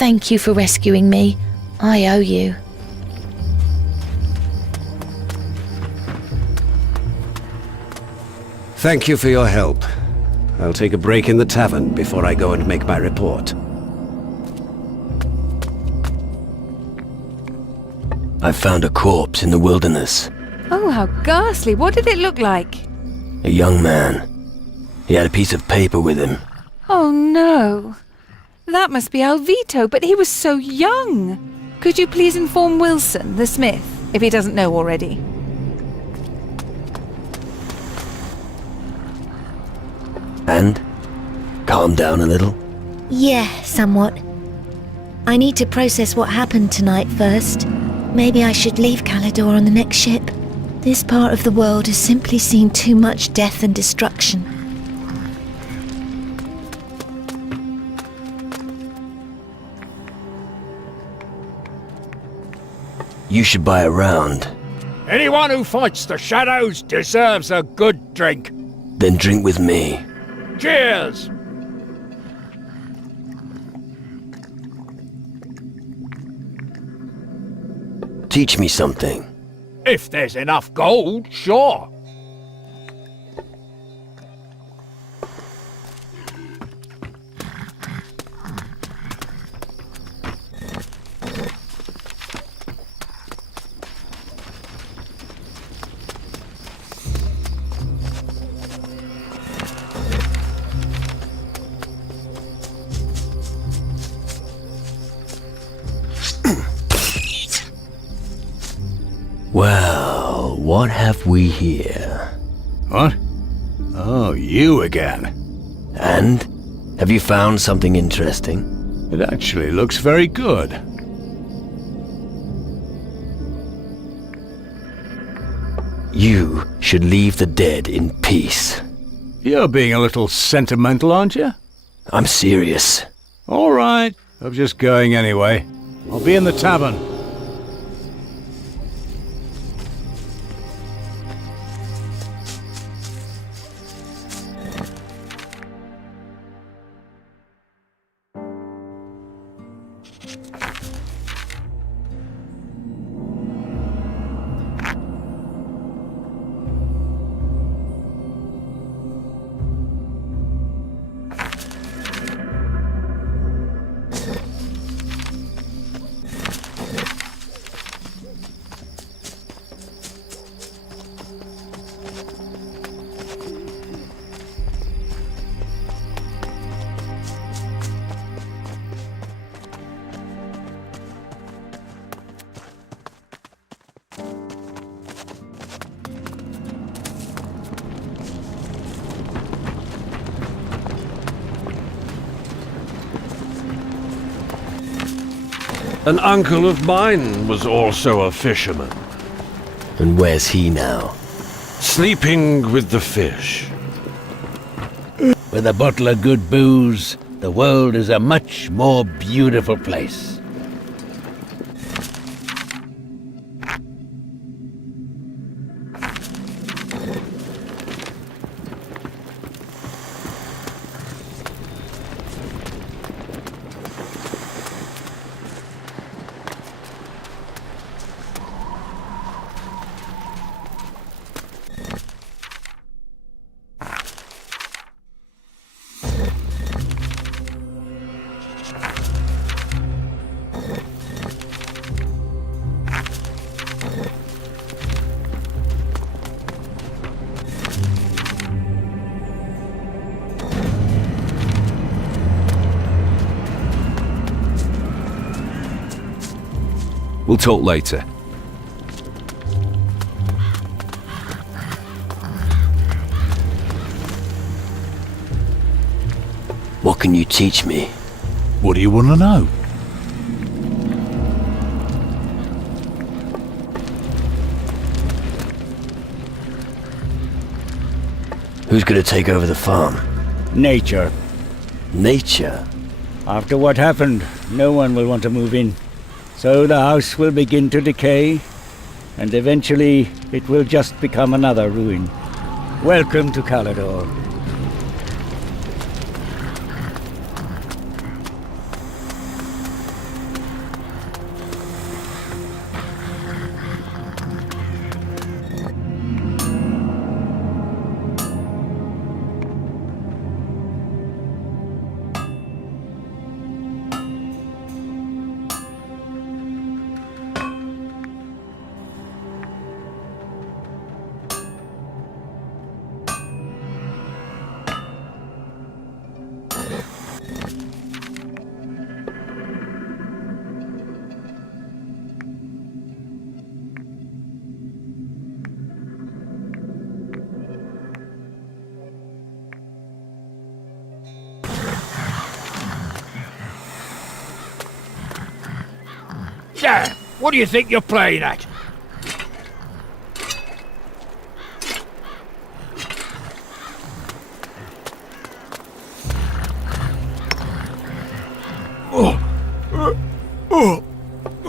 Thank you for rescuing me. I owe you. Thank you for your help. I'll take a break in the tavern before I go and make my report. I found a corpse in the wilderness. Oh, how ghastly. What did it look like? A young man. He had a piece of paper with him. Oh, no. That must be Alvito, but he was so young. Could you please inform Wilson, the smith, if he doesn't know already? And? Calm down a little? Yeah, somewhat. I need to process what happened tonight first. Maybe I should leave Calador on the next ship. This part of the world has simply seen too much death and destruction. You should buy a round. Anyone who fights the shadows deserves a good drink. Then drink with me. Cheers! Teach me something. If there's enough gold, sure. Well, what have we here? What? Oh, you again. And? Have you found something interesting? It actually looks very good. You should leave the dead in peace. You're being a little sentimental, aren't you? I'm serious. All right. I'm just going anyway. I'll be in the tavern. An uncle of mine was also a fisherman. And where's he now? Sleeping with the fish. With a bottle of good booze, the world is a much more beautiful place. We'll talk later. What can you teach me? What do you want to know? Who's gonna take over the farm? Nature. Nature? After what happened, no one will want to move in. So the house will begin to decay, and eventually it will just become another ruin. Welcome to Calador. Damn! What do you think you're playing at?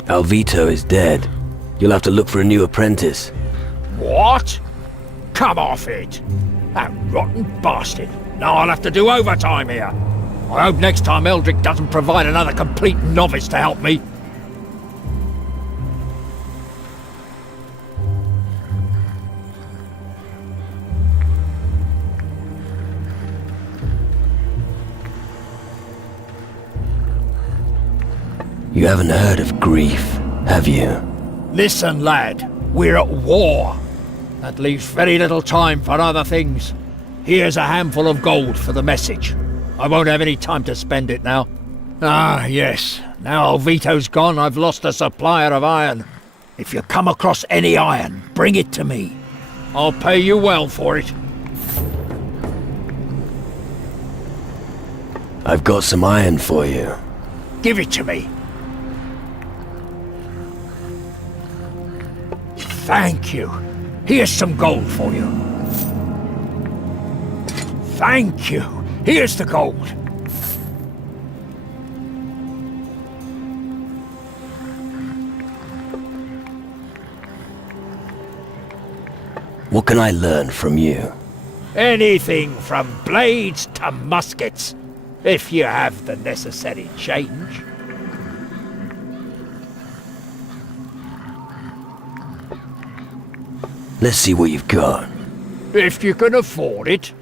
Alvito is dead. You'll have to look for a new apprentice. What? Come off it! That rotten bastard! Now I'll have to do overtime here. I hope next time Eldrick doesn't provide another complete novice to help me. You haven't heard of grief, have you? Listen, lad, we're at war. That leaves very little time for other things. Here's a handful of gold for the message. I won't have any time to spend it now. Ah, yes. Now Alvito's gone, I've lost a supplier of iron. If you come across any iron, bring it to me. I'll pay you well for it. I've got some iron for you. Give it to me. Thank you. Here's some gold for you. Thank you. Here's the gold. What can I learn from you? Anything from blades to muskets, if you have the necessary change. Let's see what you've got. If you can afford it.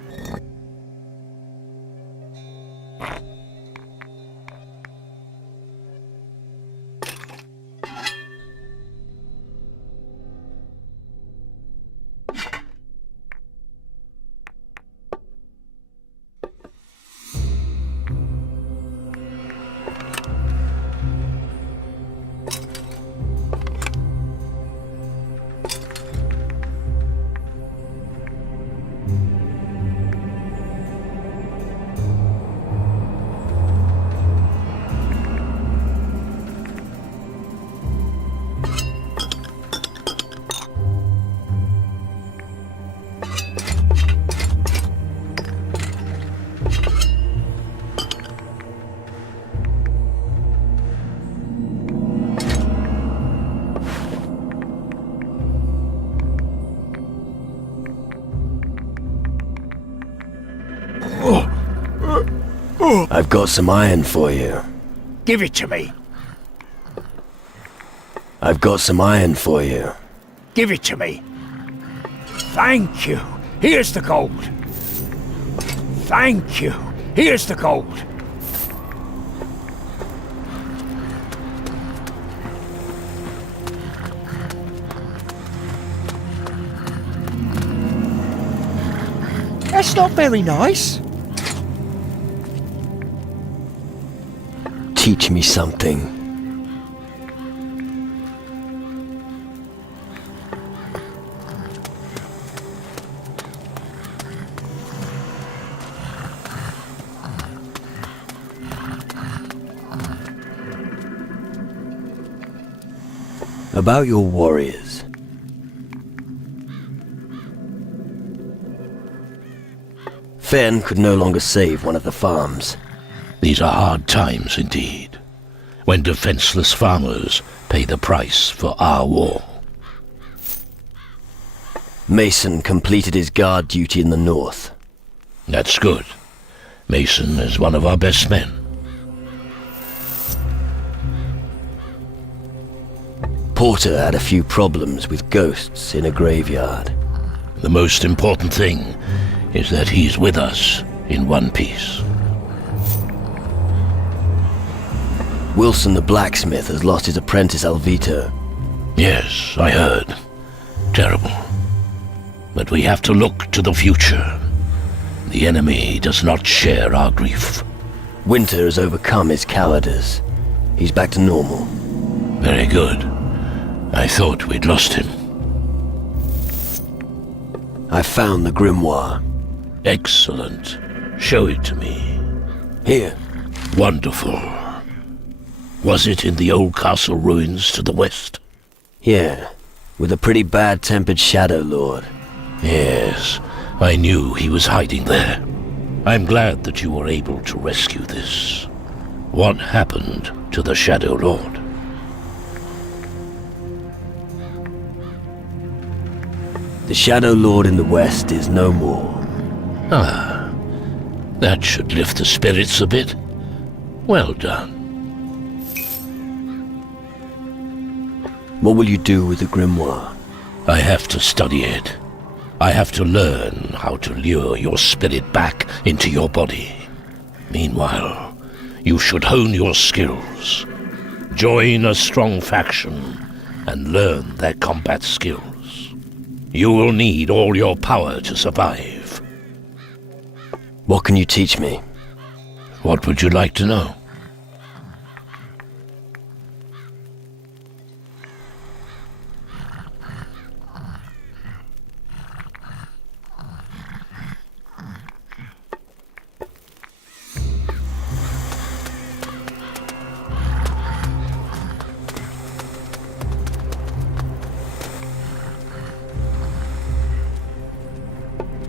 I've got some iron for you. Give it to me. I've got some iron for you. Give it to me. Thank you. Here's the gold. Thank you. Here's the gold. That's not very nice. Teach me something. About your warriors. Fen could no longer save one of the farms. These are hard times indeed, when defenseless farmers pay the price for our war. Mason completed his guard duty in the north. That's good. Mason is one of our best men. Porter had a few problems with ghosts in a graveyard. The most important thing is that he's with us in one piece. Wilson the blacksmith has lost his apprentice Alvito. Yes, I heard. Terrible. But we have to look to the future. The enemy does not share our grief. Winter has overcome his cowardice. He's back to normal. Very good. I thought we'd lost him. I found the grimoire. Excellent. Show it to me. Here. Wonderful. Was it in the old castle ruins to the west? Yeah, with a pretty bad-tempered Shadow Lord. Yes, I knew he was hiding there. I'm glad that you were able to rescue this. What happened to the Shadow Lord? The Shadow Lord in the west is no more. Ah, that should lift the spirits a bit. Well done. What will you do with the grimoire? I have to study it. I have to learn how to lure your spirit back into your body. Meanwhile, you should hone your skills. Join a strong faction and learn their combat skills. You will need all your power to survive. What can you teach me? What would you like to know?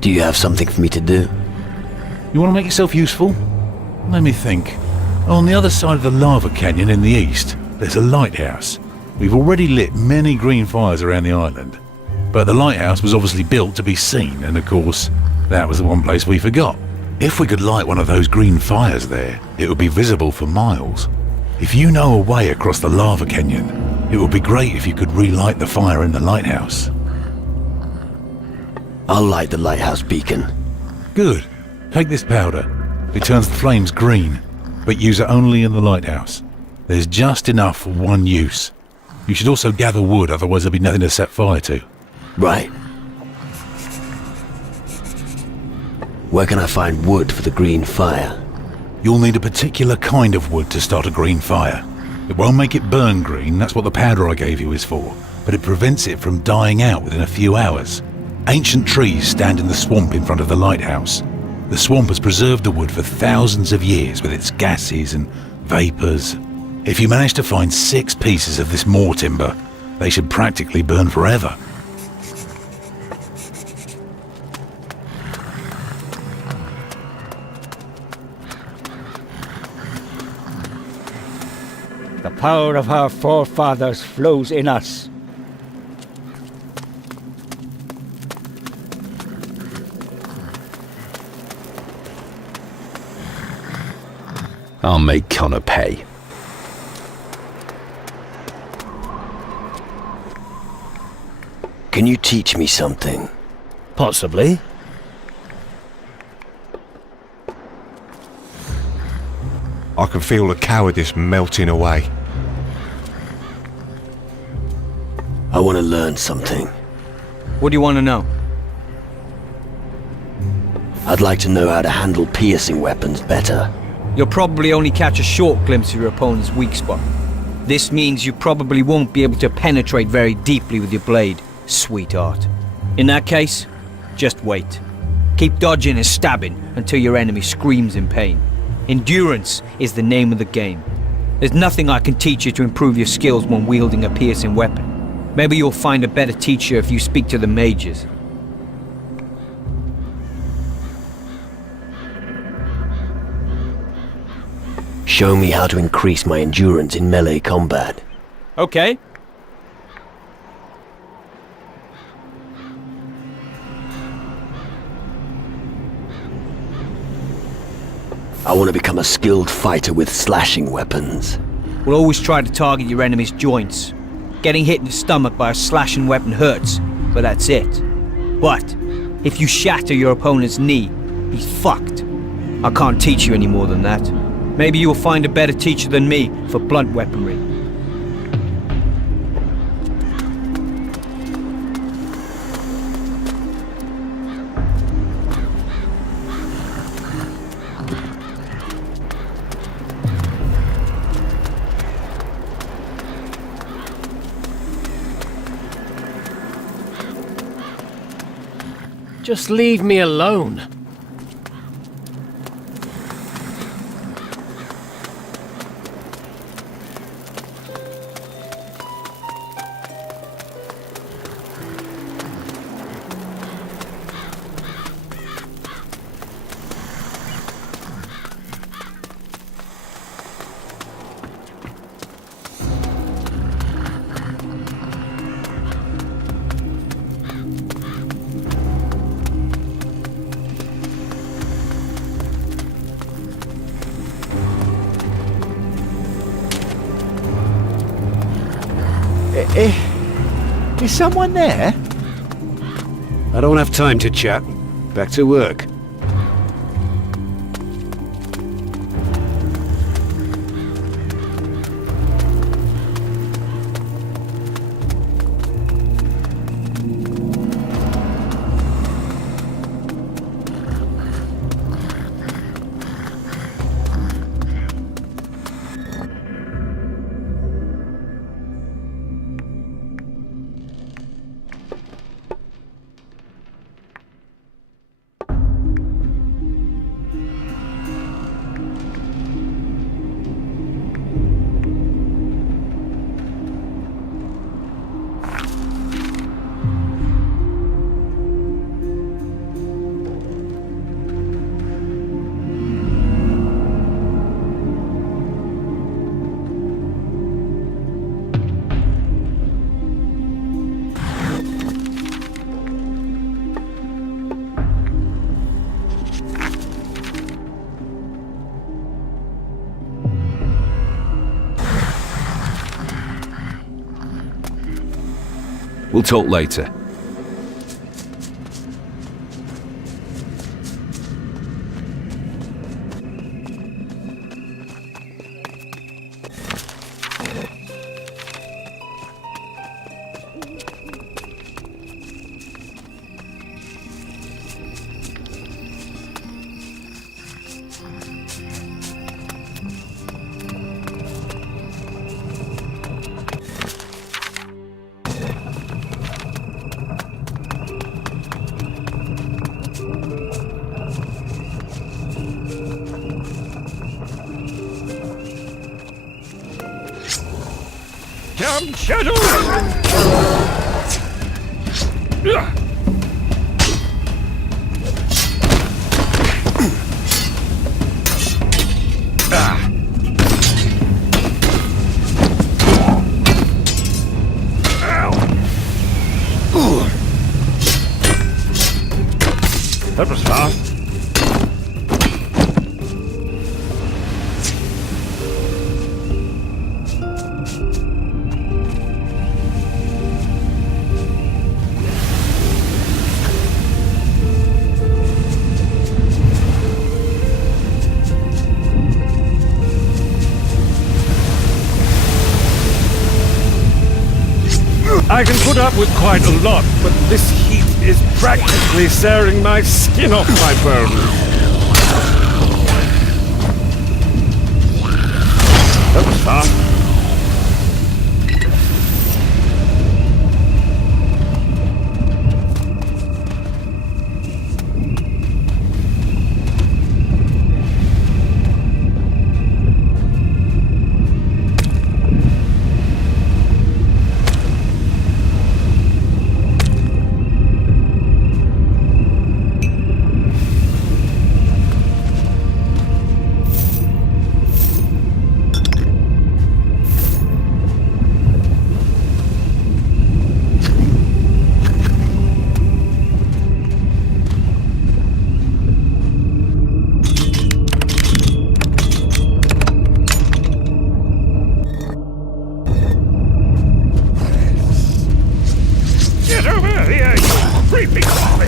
Do you have something for me to do? You want to make yourself useful? Let me think. On the other side of the lava canyon in the east, there's a lighthouse. We've already lit many green fires around the island. But the lighthouse was obviously built to be seen, and of course, that was the one place we forgot. If we could light one of those green fires there, it would be visible for miles. If you know a way across the lava canyon, it would be great if you could relight the fire in the lighthouse. I'll light the lighthouse beacon. Good. Take this powder. It turns the flames green, but use it only in the lighthouse. There's just enough for one use. You should also gather wood, otherwise there'll be nothing to set fire to. Right. Where can I find wood for the green fire? You'll need a particular kind of wood to start a green fire. It won't make it burn green, that's what the powder I gave you is for, but it prevents it from dying out within a few hours. Ancient trees stand in the swamp in front of the lighthouse. The swamp has preserved the wood for thousands of years with its gases and vapours. If you manage to find 6 pieces of this moor timber, they should practically burn forever. The power of our forefathers flows in us. I'll make Connor pay. Can you teach me something? Possibly. I can feel the cowardice melting away. I want to learn something. What do you want to know? I'd like to know how to handle piercing weapons better. You'll probably only catch a short glimpse of your opponent's weak spot. This means you probably won't be able to penetrate very deeply with your blade, sweetheart. In that case, just wait. Keep dodging and stabbing until your enemy screams in pain. Endurance is the name of the game. There's nothing I can teach you to improve your skills when wielding a piercing weapon. Maybe you'll find a better teacher if you speak to the mages. Show me how to increase my endurance in melee combat. Okay. I want to become a skilled fighter with slashing weapons. We'll always try to target your enemy's joints. Getting hit in the stomach by a slashing weapon hurts, but that's it. But if you shatter your opponent's knee, he's fucked. I can't teach you any more than that. Maybe you'll find a better teacher than me for blunt weaponry. Just leave me alone. Is someone there? I don't have time to chat. Back to work. We'll talk later. Come, Shadow! That was fast. I can put up with quite a lot, but this heat is practically tearing my skin off my bones. That was fast. Get over here, you creepy zombie!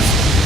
creatures.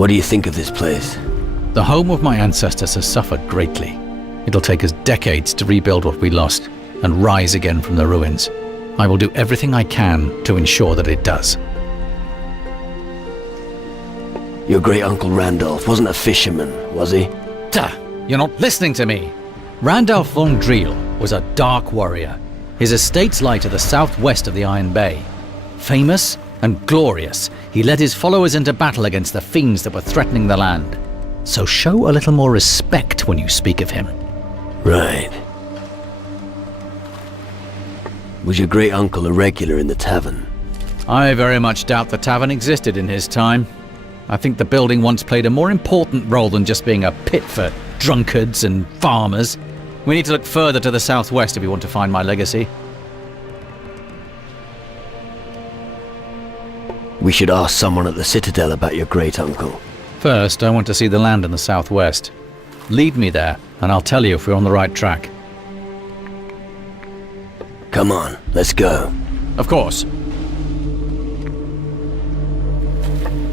What do you think of this place? The home of my ancestors has suffered greatly. It'll take us decades to rebuild what we lost and rise again from the ruins. I will do everything I can to ensure that it does. Your great-uncle Randolph wasn't a fisherman, was he? Duh, you're not listening to me. Randolph von Driel was a dark warrior. His estates lie to the southwest of the Iron Bay. Famous and glorious, he led his followers into battle against the fiends that were threatening the land. So show a little more respect when you speak of him. Right. Was your great-uncle a regular in the tavern? I very much doubt the tavern existed in his time. I think the building once played a more important role than just being a pit for drunkards and farmers. We need to look further to the southwest if we want to find my legacy. We should ask someone at the Citadel about your great-uncle. First, I want to see the land in the southwest. Lead me there, and I'll tell you if we're on the right track. Come on, let's go. Of course.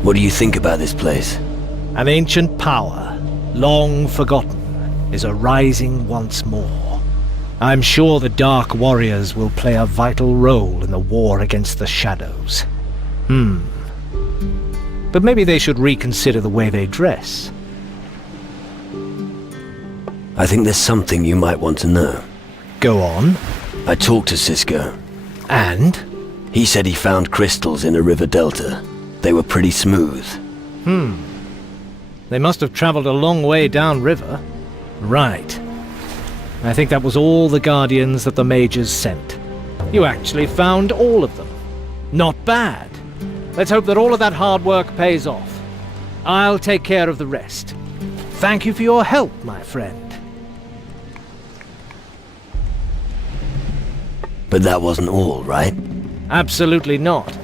What do you think about this place? An ancient power, long forgotten, is arising once more. I'm sure the Dark Warriors will play a vital role in the war against the Shadows. But maybe they should reconsider the way they dress. I think there's something you might want to know. Go on. I talked to Cisco. And? He said he found crystals in a river delta. They were pretty smooth. They must have traveled a long way downriver. Right. I think that was all the Guardians that the Mages sent. You actually found all of them. Not bad. Let's hope that all of that hard work pays off. I'll take care of the rest. Thank you for your help, my friend. But that wasn't all, right? Absolutely not.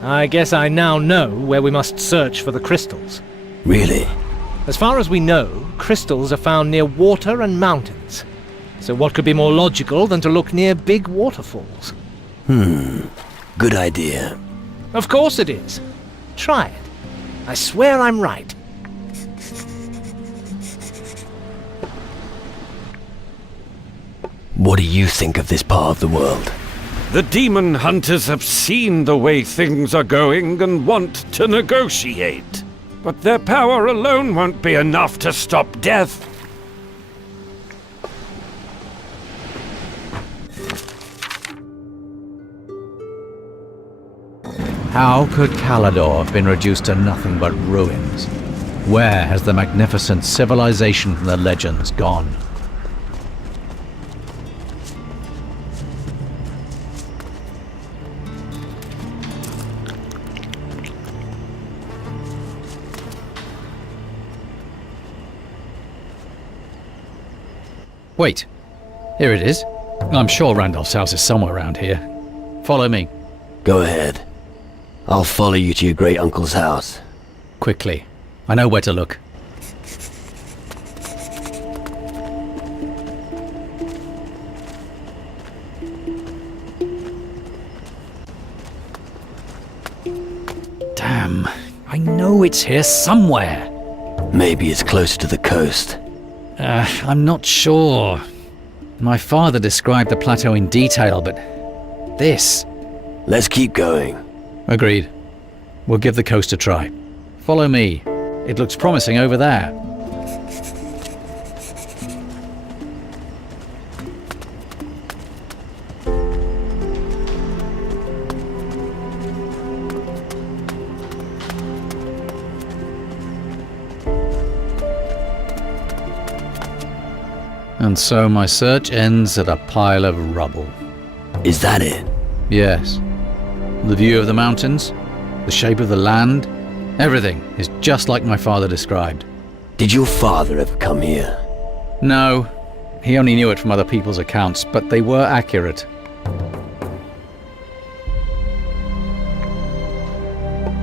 I guess I now know where we must search for the crystals. Really? As far as we know, crystals are found near water and mountains. So what could be more logical than to look near big waterfalls? Good idea. Of course it is. Try it. I swear I'm right. What do you think of this part of the world? The demon hunters have seen the way things are going and want to negotiate. But their power alone won't be enough to stop death. How could Calador have been reduced to nothing but ruins? Where has the magnificent civilization from the legends gone? Wait, here it is. I'm sure Randolph's house is somewhere around here. Follow me. Go ahead. I'll follow you to your great-uncle's house. Quickly. I know where to look. Damn. I know it's here somewhere. Maybe it's closer to the coast. I'm not sure. My father described the plateau in detail, but this... Let's keep going. Agreed. We'll give the coast a try. Follow me. It looks promising over there. And so my search ends at a pile of rubble. Is that it? Yes. The view of the mountains, the shape of the land, everything is just like my father described. Did your father ever come here? No. He only knew it from other people's accounts, but they were accurate.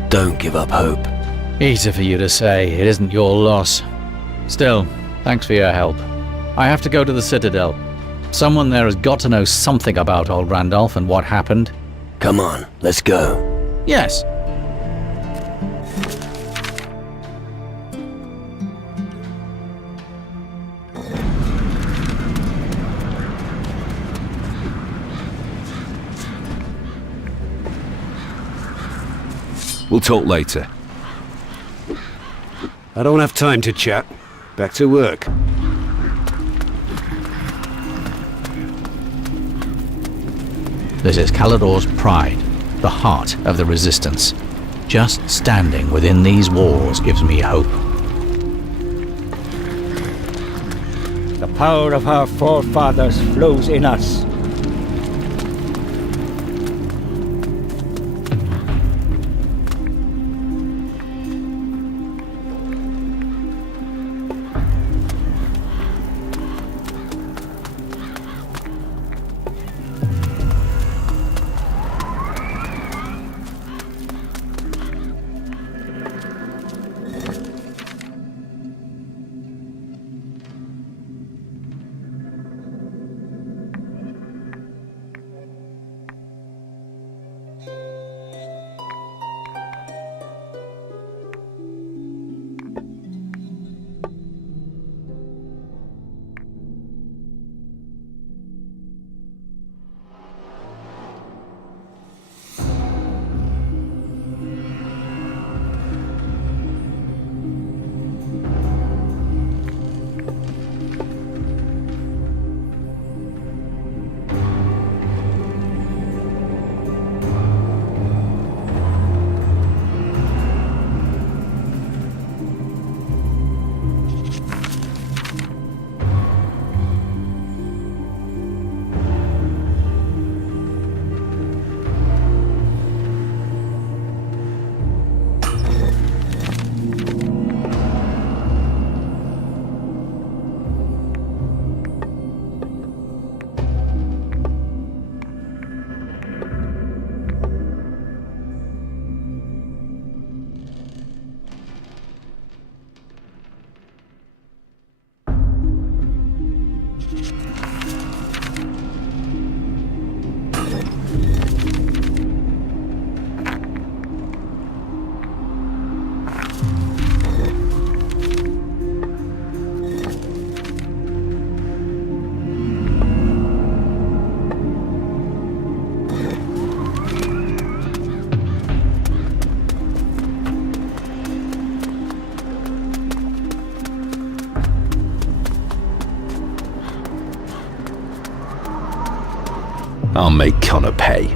Don't give up hope. Easy for you to say. It isn't your loss. Still, thanks for your help. I have to go to the Citadel. Someone there has got to know something about old Randolph and what happened. Come on, let's go. Yes. We'll talk later. I don't have time to chat. Back to work. This is Calador's pride, the heart of the Resistance. Just standing within these walls gives me hope. The power of our forefathers flows in us. I'll make Connor pay.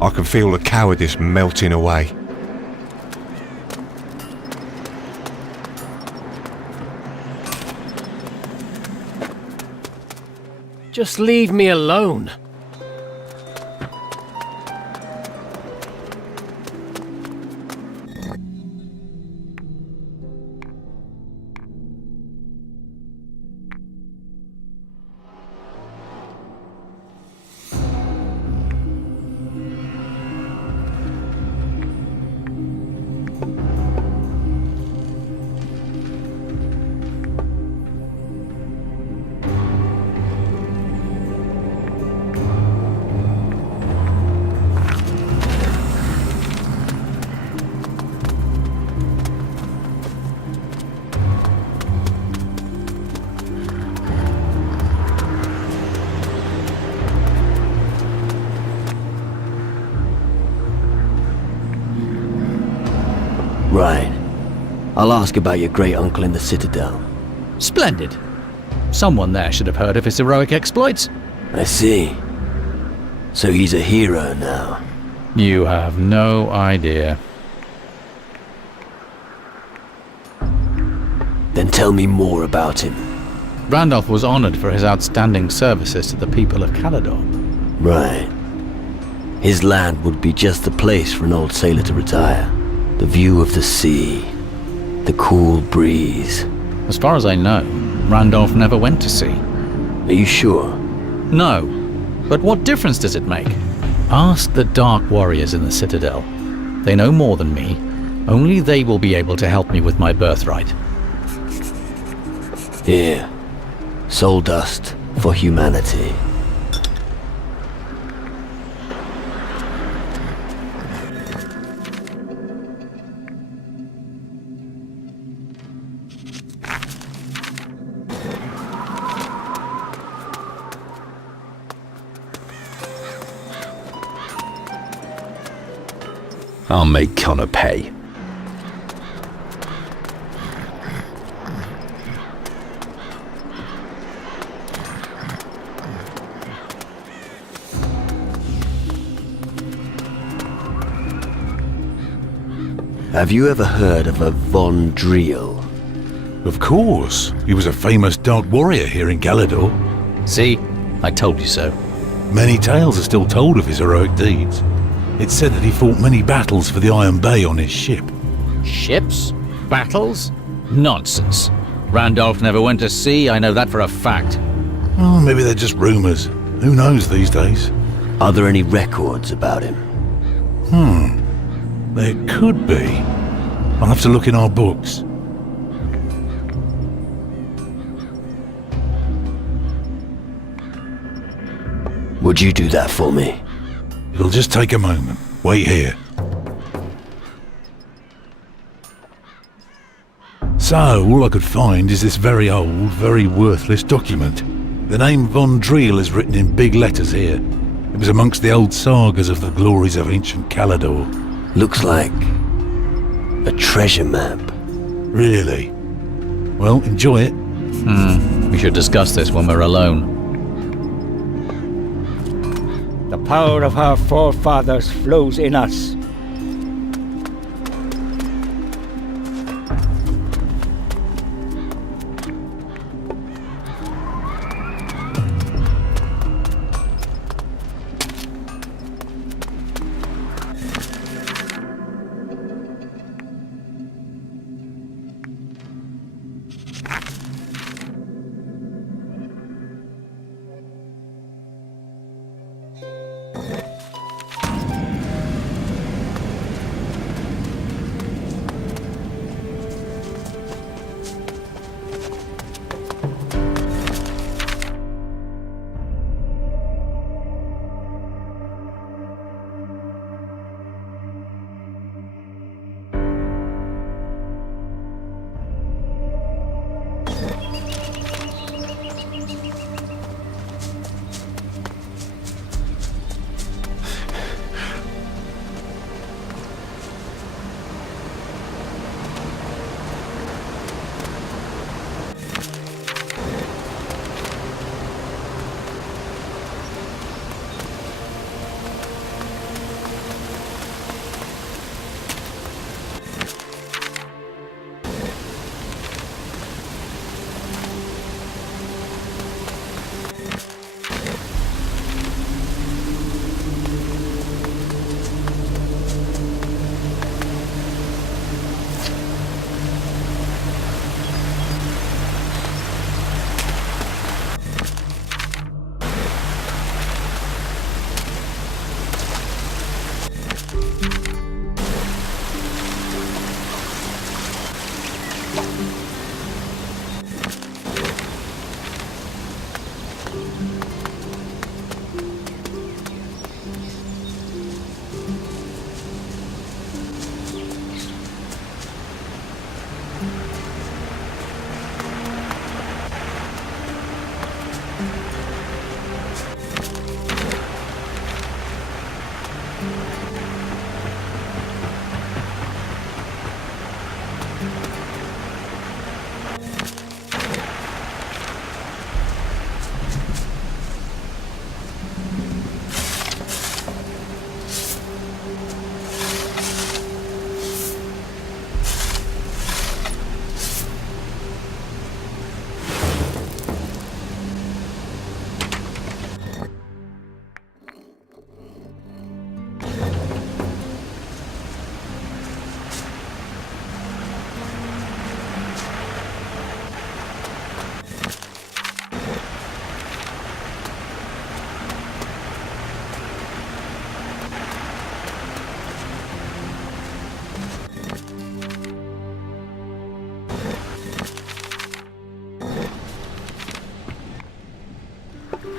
I can feel the cowardice melting away. Just leave me alone. Right. I'll ask about your great uncle in the Citadel. Splendid. Someone there should have heard of his heroic exploits. I see. So he's a hero now. You have no idea. Then tell me more about him. Randolph was honored for his outstanding services to the people of Calador. Right. His land would be just the place for an old sailor to retire. The view of the sea, the cool breeze. As far as I know, Randolph never went to sea. Are you sure? No. But what difference does it make? Ask the Dark Warriors in the Citadel. They know more than me. Only they will be able to help me with my birthright. Here. Soul dust for humanity. I'll make Connor pay. Have you ever heard of a Von Driel? Of course. He was a famous dark warrior here in Calador. See? I told you so. Many tales are still told of his heroic deeds. It's said that he fought many battles for the Iron Bay on his ship. Ships? Battles? Nonsense. Randolph never went to sea, I know that for a fact. Oh, maybe they're just rumours. Who knows these days? Are there any records about him? There could be. I'll have to look in our books. Would you do that for me? It'll just take a moment. Wait here. So, all I could find is this very old, very worthless document. The name Von Driel is written in big letters here. It was amongst the old sagas of the glories of ancient Calador. Looks like a treasure map. Really? Well, enjoy it. We should discuss this when we're alone. The power of our forefathers flows in us.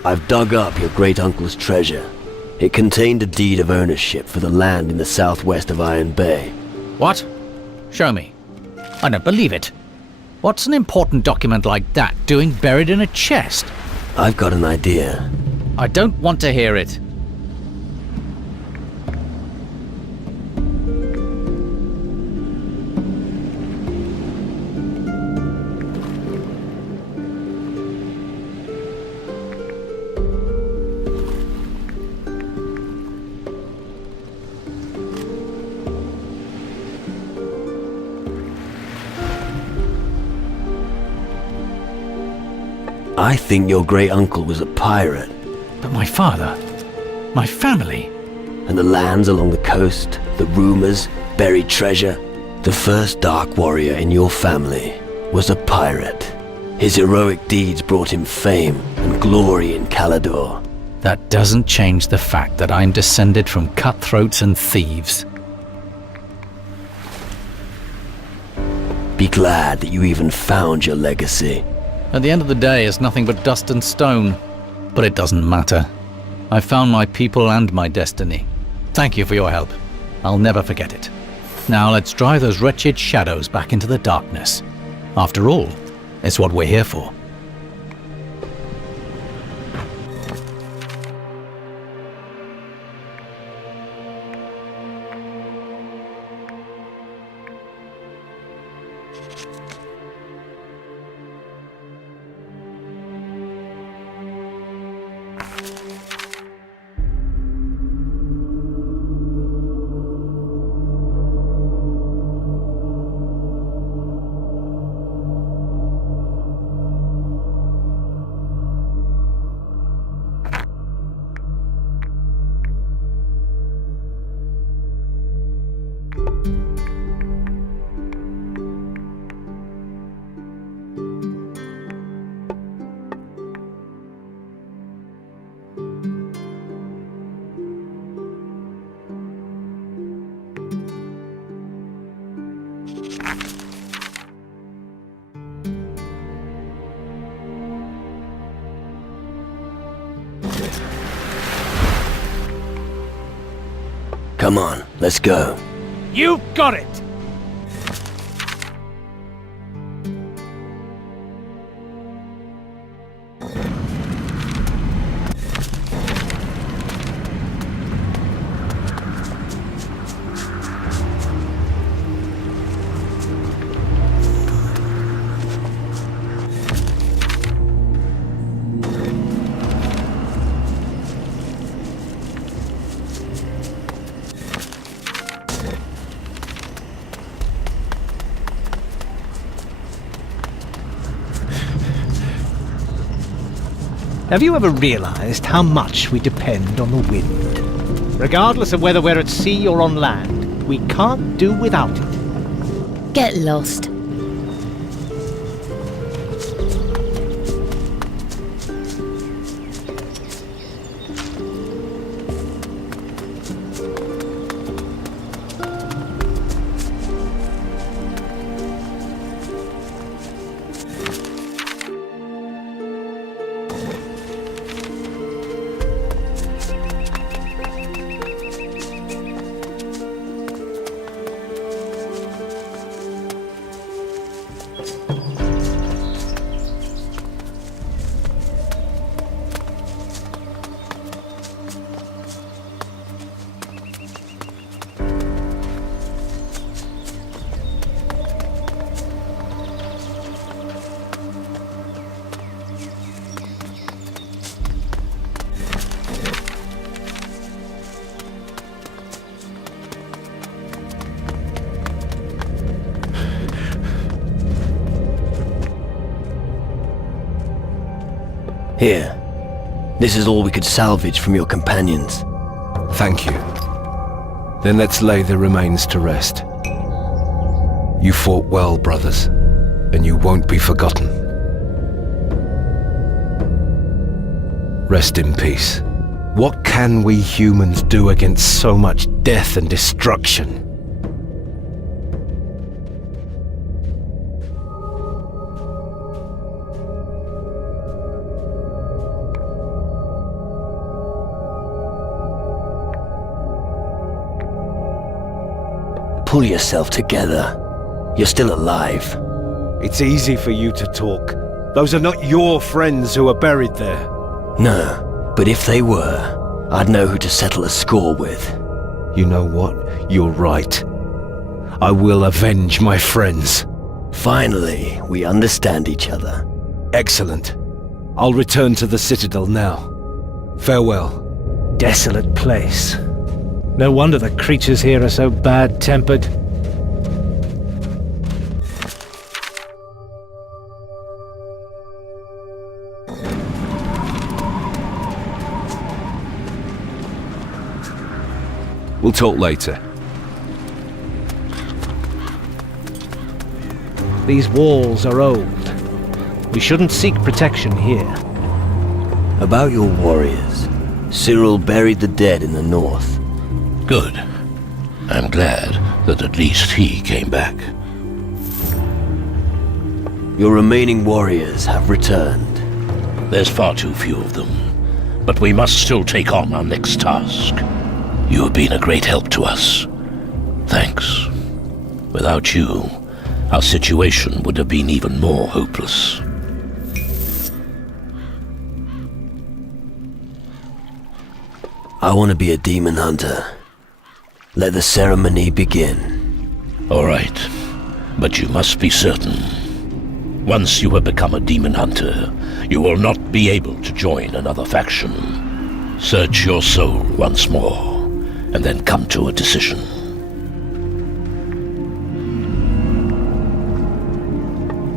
I've dug up your great-uncle's treasure. It contained a deed of ownership for the land in the southwest of Iron Bay. What? Show me. I don't believe it. What's an important document like that doing buried in a chest? I've got an idea. I don't want to hear it. I think your great-uncle was a pirate. But my father, my family... And the lands along the coast, the rumors, buried treasure. The first dark warrior in your family was a pirate. His heroic deeds brought him fame and glory in Calador. That doesn't change the fact that I'm descended from cutthroats and thieves. Be glad that you even found your legacy. At the end of the day, it's nothing but dust and stone. But it doesn't matter. I found my people and my destiny. Thank you for your help. I'll never forget it. Now let's drive those wretched shadows back into the darkness. After all, it's what we're here for. Come on, let's go. You got it! Have you ever realized how much we depend on the wind? Regardless of whether we're at sea or on land, we can't do without it. Get lost. Here. This is all we could salvage from your companions. Thank you. Then let's lay the remains to rest. You fought well, brothers, and you won't be forgotten. Rest in peace. What can we humans do against so much death and destruction? Pull yourself together. You're still alive. It's easy for you to talk. Those are not your friends who are buried there. No, but if they were, I'd know who to settle a score with. You know what? You're right. I will avenge my friends. Finally, we understand each other. Excellent. I'll return to the Citadel now. Farewell. Desolate place. No wonder the creatures here are so bad-tempered. We'll talk later. These walls are old. We shouldn't seek protection here. About your warriors, Cyril buried the dead in the north. Good. I'm glad that at least he came back. Your remaining warriors have returned. There's far too few of them, but we must still take on our next task. You have been a great help to us. Thanks. Without you, our situation would have been even more hopeless. I want to be a demon hunter. Let the ceremony begin. All right, but you must be certain. Once you have become a demon hunter, you will not be able to join another faction. Search your soul once more, and then come to a decision.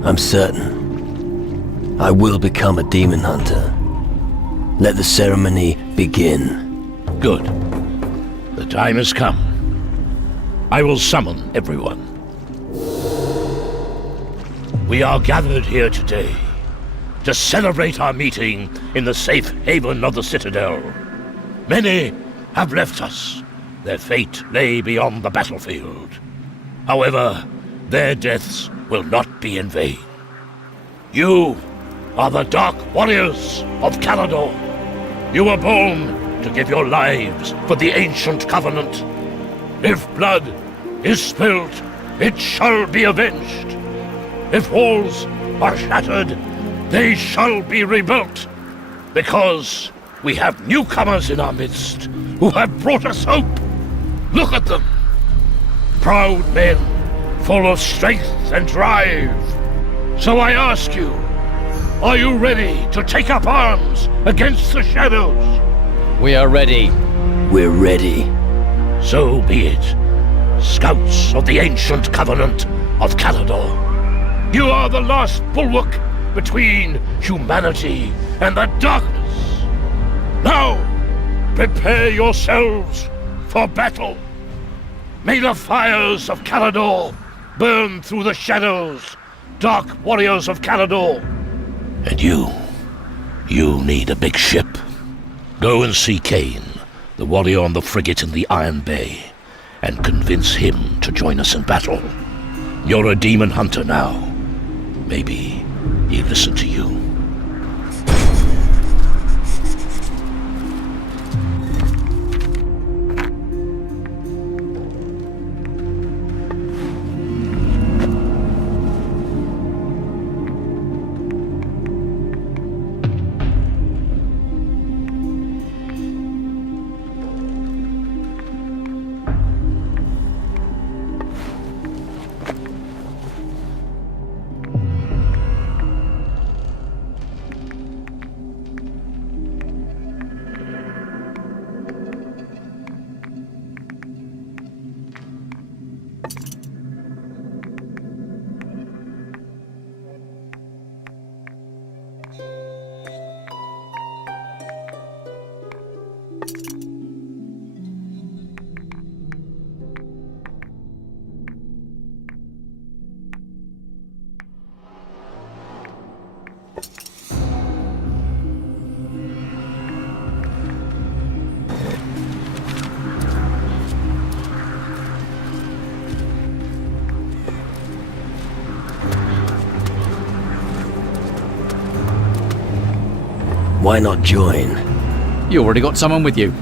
I'm certain. I will become a demon hunter. Let the ceremony begin. Good. The time has come. I will summon everyone. We are gathered here today to celebrate our meeting in the safe haven of the Citadel. Many have left us. Their fate lay beyond the battlefield. However, their deaths will not be in vain. You are the Dark Warriors of Calador. You were born to give your lives for the ancient covenant. If blood is spilled, it shall be avenged. If walls are shattered, they shall be rebuilt. Because we have newcomers in our midst who have brought us hope. Look at them. Proud men, full of strength and drive. So I ask you, are you ready to take up arms against the shadows? We are ready. We're ready. So be it. Scouts of the ancient covenant of Calador. You are the last bulwark between humanity and the darkness. Now, prepare yourselves for battle. May the fires of Calador burn through the shadows, Dark Warriors of Calador. And you need a big ship. Go and see Cain, the warrior on the frigate in the Iron Bay, and convince him to join us in battle. You're a demon hunter now. Maybe he'll listen to you. Why not join? You already got someone with you.